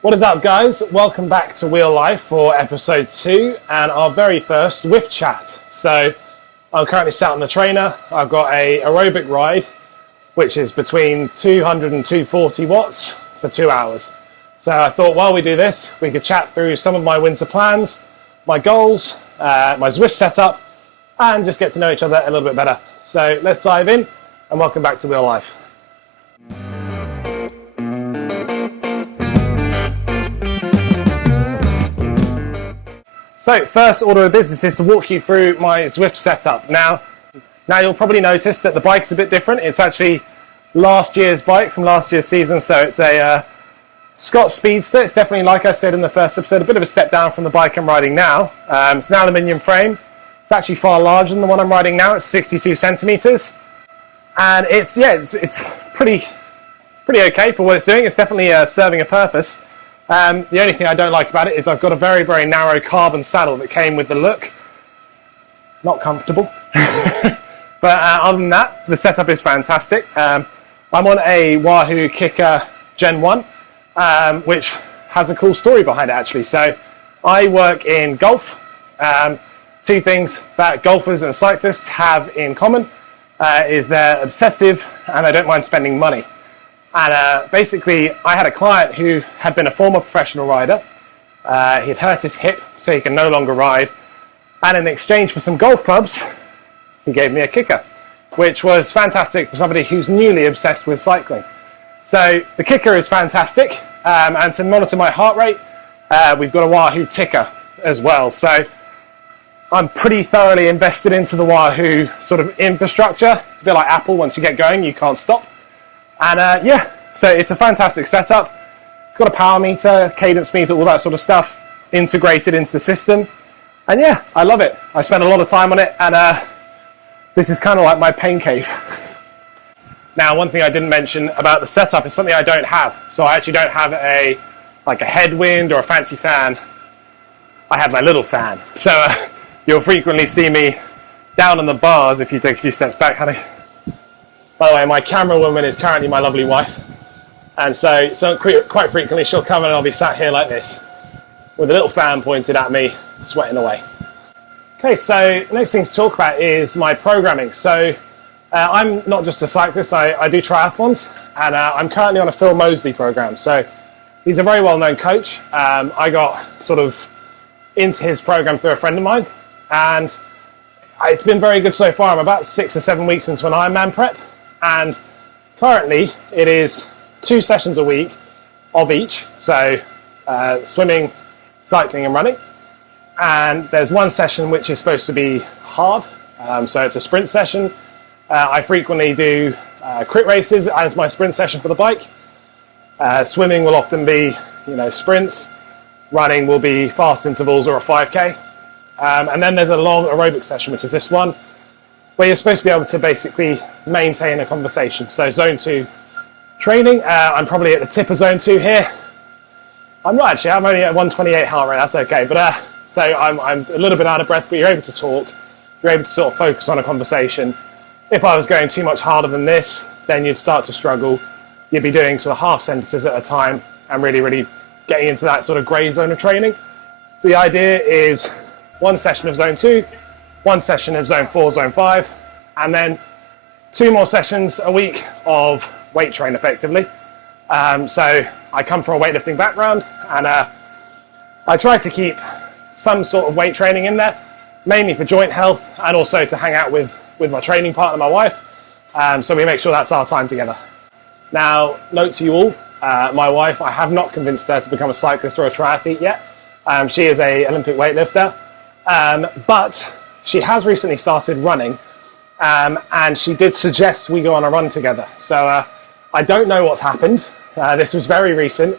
What is up, guys? Welcome back to Wheel Life for episode 2 and our very first Zwift Chat. So I'm currently sat on the trainer. I've got a aerobic ride, which is between 200 and 240 watts for 2 hours. So I thought while we do this, we could chat through some of my winter plans, my goals, my Zwift setup, and just get to know each other a little bit better. So let's dive in and welcome back to Wheel Life. So first order of business is to walk you through my Zwift setup. Now you'll probably notice that the bike's a bit different. It's actually last year's bike from last year's season. So it's a Scotch Speedster. It's definitely, like I said in the first episode, a bit of a step down from the bike I'm riding now. It's an aluminium frame. It's actually far larger than the one I'm riding now. It's 62 centimeters. And it's pretty okay for what it's doing. It's definitely serving a purpose. The only thing I don't like about it is I've got a very, very narrow carbon saddle that came with the look. Not comfortable. But other than that, the setup is fantastic. I'm on a Wahoo Kicker Gen 1, which has a cool story behind it, actually. So I work in golf. Two things that golfers and cyclists have in common is they're obsessive and they don't mind spending money. And basically, I had a client who had been a former professional rider. He'd hurt his hip, so he can no longer ride. And in exchange for some golf clubs, he gave me a kicker, which was fantastic for somebody who's newly obsessed with cycling. So the kicker is fantastic. And to monitor my heart rate, we've got a Wahoo ticker as well. So I'm pretty thoroughly invested into the Wahoo sort of infrastructure. It's a bit like Apple. Once you get going, you can't stop. And so it's a fantastic setup. It's got a power meter, cadence meter, all that sort of stuff integrated into the system. And yeah, I love it. I spend a lot of time on it, and this is kind of like my pain cave. Now, one thing I didn't mention about the setup is something I don't have. So I actually don't have a headwind or a fancy fan. I have my little fan. So you'll frequently see me down on the bars if you take a few steps back, honey. By the way, my camera woman is currently my lovely wife. And so quite frequently she'll come in and I'll be sat here like this with a little fan pointed at me, sweating away. Okay, so next thing to talk about is my programming. So I'm not just a cyclist, I do triathlons, and I'm currently on a Phil Mosley program. So he's a very well-known coach. I got sort of into his program through a friend of mine, and it's been very good so far. I'm about 6 or 7 weeks into an Ironman prep. And currently it is 2 sessions a week of each, so swimming, cycling and running. And there's one session which is supposed to be hard, so it's a sprint session. I frequently do crit races as my sprint session for the bike. Swimming will often be, sprints. Running will be fast intervals or a 5K. And then there's a long aerobic session, which is this one, where you're supposed to be able to basically maintain a conversation. So zone 2 training, I'm probably at the tip of zone 2 here. I'm not actually, I'm only at 128 heart rate, that's okay. But so I'm a little bit out of breath, but you're able to talk, you're able to sort of focus on a conversation. If I was going too much harder than this, then you'd start to struggle. You'd be doing sort of half sentences at a time and really, really getting into that sort of grey zone of training. So the idea is one session of zone 2, one session of zone 4, zone 5, and then 2 more sessions a week of weight train effectively. So I come from a weightlifting background, and I try to keep some sort of weight training in there, mainly for joint health and also to hang out with my training partner, my wife. So we make sure that's our time together. Now, note to you all, my wife, I have not convinced her to become a cyclist or a triathlete yet. She is an Olympic weightlifter, but she has recently started running, and she did suggest we go on a run together. So I don't know what's happened. This was very recent.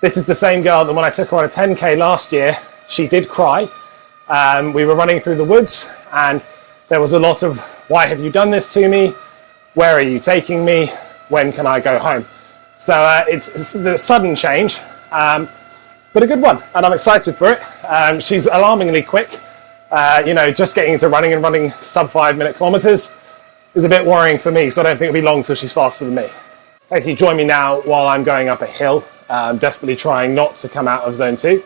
This is the same girl that when I took her on a 10K last year, she did cry. We were running through the woods, and there was a lot of, why have you done this to me? Where are you taking me? When can I go home? So it's the sudden change, but a good one, and I'm excited for it. She's alarmingly quick. Just getting into running and running sub 5 minute kilometers is a bit worrying for me, so I don't think it'll be long till she's faster than me. Actually, join me now while I'm going up a hill. desperately trying not to come out of zone 2.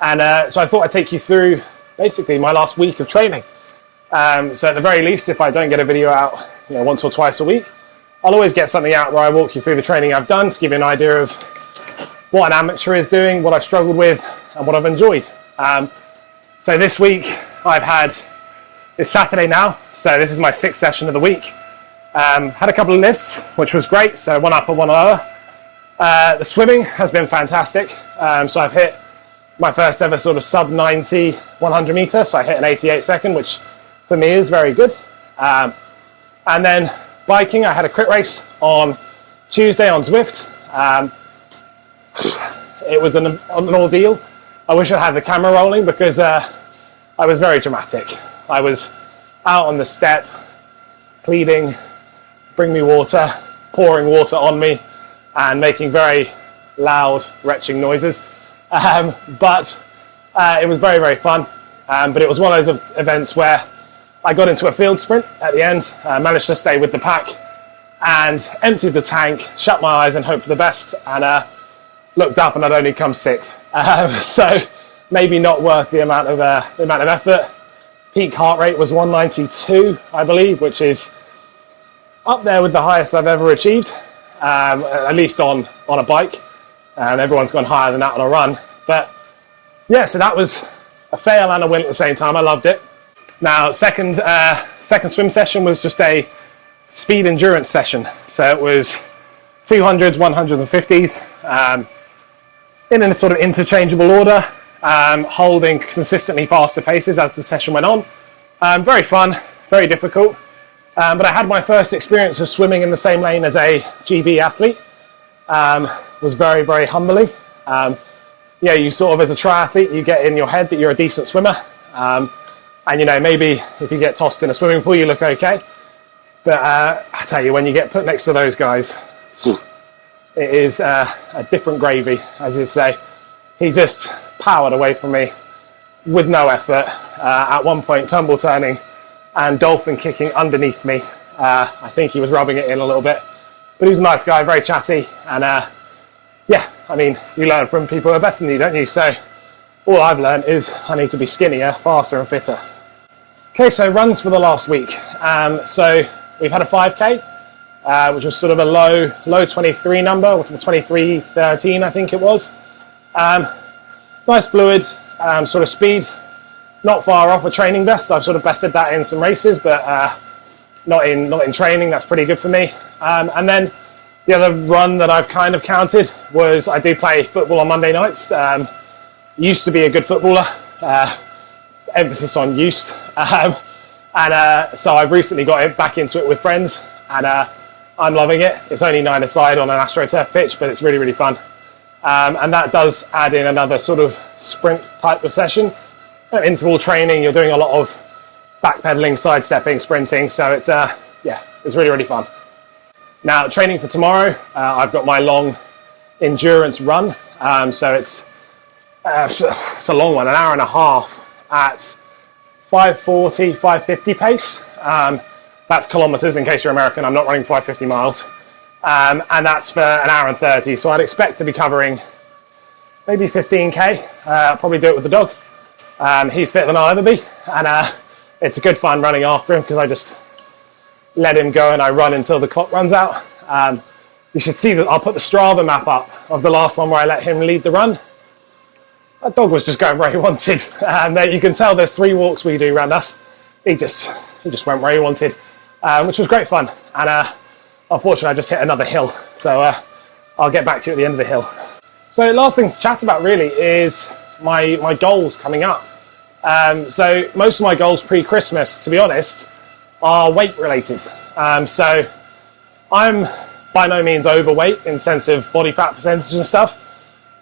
And so I thought I'd take you through basically my last week of training. So at the very least, if I don't get a video out once or twice a week, I'll always get something out where I walk you through the training I've done to give you an idea of what an amateur is doing, what I've struggled with, and what I've enjoyed. So this week I've had, it's Saturday now, so this is my 6th session of the week. Had a couple of lifts, which was great, so one upper, one lower. The swimming has been fantastic. So I've hit my first ever sort of sub 90 100 meter, so I hit an 88 second, which for me is very good. And then biking, I had a crit race on Tuesday on Zwift. It was an ordeal. I wish I had the camera rolling because I was very dramatic. I was out on the step, pleading, bring me water, pouring water on me, and making very loud, retching noises. But it was very, very fun. But it was one of those events where I got into a field sprint at the end, managed to stay with the pack, and emptied the tank, shut my eyes and hoped for the best, and looked up and I'd only come 6th. So maybe not worth the amount of effort. Peak heart rate was 192, I believe, which is up there with the highest I've ever achieved, at least on a bike. Everyone's gone higher than that on a run. But yeah, so that was a fail and a win at the same time. I loved it. Now, second swim session was just a speed endurance session. So it was 200s, 100s and 50s in a sort of interchangeable order, holding consistently faster paces as the session went on. Very fun, very difficult. But I had my first experience of swimming in the same lane as a GB athlete. Was very, very humbling. You sort of, as a triathlete, you get in your head that you're a decent swimmer. And maybe if you get tossed in a swimming pool, you look okay. But I tell you, when you get put next to those guys, it is a different gravy, as you'd say. He just powered away from me with no effort. At one point, tumble turning and dolphin kicking underneath me. I think he was rubbing it in a little bit. But he was a nice guy, very chatty. And you learn from people who are better than you, don't you? So all I've learned is I need to be skinnier, faster and fitter. Okay, so runs for the last week. So we've had a 5K, which was sort of a low 23 number, 23:13 I think it was. Nice fluid, sort of speed, not far off a training best. I've sort of bested that in some races, but not in training. That's pretty good for me. And then the other run that I've kind of counted was I do play football on Monday nights. Used to be a good footballer, emphasis on used. So I've recently got back into it with friends, and I'm loving it. It's only 9-a-side on an AstroTurf pitch, but it's really, really fun. And that does add in another sort of sprint type of session. Interval training, you're doing a lot of backpedaling, sidestepping, sprinting, so it's really, really fun. Now, training for tomorrow, I've got my long endurance run. So it's a long one, an hour and a half at 5:40, 5:50 pace. That's kilometers, in case you're American. I'm not running 550 miles. And that's for an hour and 30. So I'd expect to be covering maybe 15K. I'll probably do it with the dog. He's fitter than I'll ever be. And it's a good fun running after him because I just let him go and I run until the clock runs out. You should see that I'll put the Strava map up of the last one where I let him lead the run. That dog was just going where he wanted. And you can tell there's 3 walks we do around us. He just went where he wanted, which was great fun. And unfortunately, I just hit another hill. So I'll get back to you at the end of the hill. So last thing to chat about really is my goals coming up. So most of my goals pre-Christmas, to be honest, are weight related. So I'm by no means overweight in the sense of body fat percentage and stuff,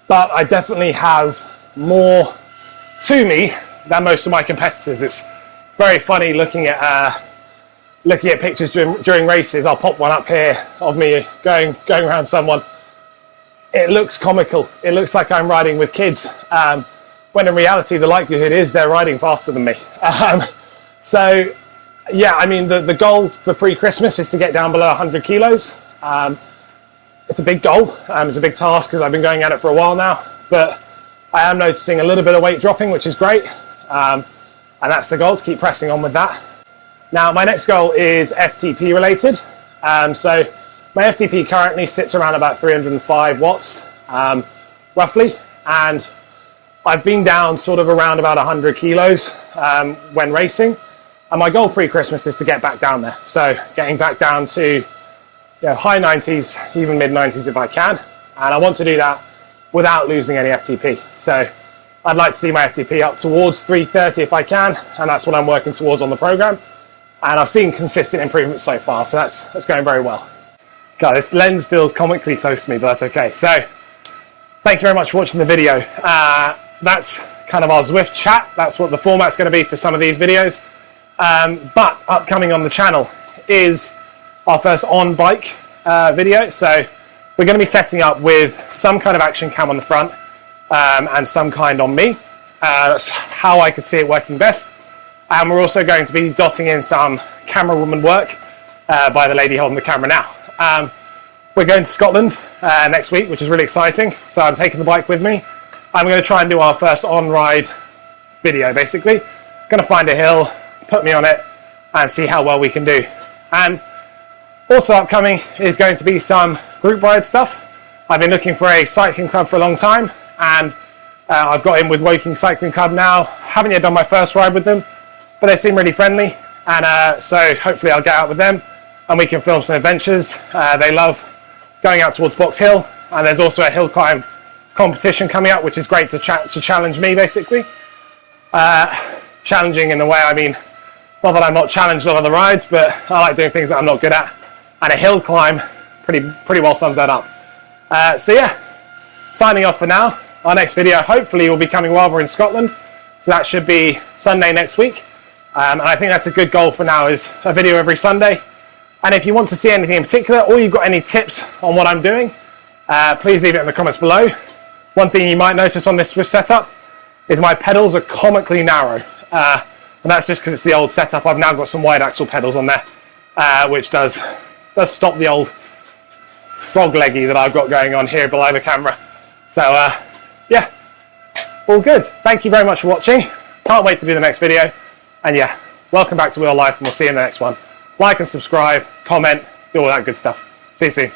but I definitely have more to me than most of my competitors. It's very funny looking at pictures during races. I'll pop one up here of me going around someone. It looks comical. It looks like I'm riding with kids, when in reality the likelihood is they're riding faster than me. So yeah, I mean the goal for pre-Christmas is to get down below 100 kilos. it's a big goal. It's a big task because I've been going at it for a while now, but I am noticing a little bit of weight dropping, which is great. And that's the goal, to keep pressing on with that. Now, my next goal is FTP related. So my FTP currently sits around about 305 watts, roughly. And I've been down sort of around about 100 kilos when racing. And my goal pre-Christmas is to get back down there. So getting back down to high 90s, even mid 90s if I can. And I want to do that without losing any FTP. So I'd like to see my FTP up towards 330 if I can. And that's what I'm working towards on the program. And I've seen consistent improvements so far. So that's going very well. God, this lens feels comically close to me, but okay. So thank you very much for watching the video. That's kind of our Zwift chat. That's what the format's going to be for some of these videos. But upcoming on the channel is our first on-bike video. So we're going to be setting up with some kind of action cam on the front and some kind on me. That's how I could see it working best. And we're also going to be dotting in some camera woman work by the lady holding the camera now. We're going to Scotland next week, which is really exciting. So I'm taking the bike with me. I'm going to try and do our first on-ride video, basically. Going to find a hill, put me on it, and see how well we can do. And also upcoming is going to be some group ride stuff. I've been looking for a cycling club for a long time, and I've got in with Woking Cycling Club now. Haven't yet done my first ride with them, but they seem really friendly, and so hopefully I'll get out with them and we can film some adventures. They love going out towards Box Hill, and there's also a hill climb competition coming up, which is great to challenge me, basically. Challenging in the way, I mean, not that I'm not challenged on other rides, but I like doing things that I'm not good at, and a hill climb pretty well sums that up. So yeah, signing off for now. Our next video hopefully will be coming while we're in Scotland, so that should be Sunday next week. And I think that's a good goal for now, is a video every Sunday. And if you want to see anything in particular, or you've got any tips on what I'm doing, please leave it in the comments below. One thing you might notice on this Zwift setup is my pedals are comically narrow. And that's just because it's the old setup. I've now got some wide axle pedals on there, which does stop the old frog leggy that I've got going on here below the camera. So yeah, all good. Thank you very much for watching. Can't wait to do the next video. And yeah, welcome back to Real Life, and we'll see you in the next one. Like and subscribe, comment, do all that good stuff. See you soon.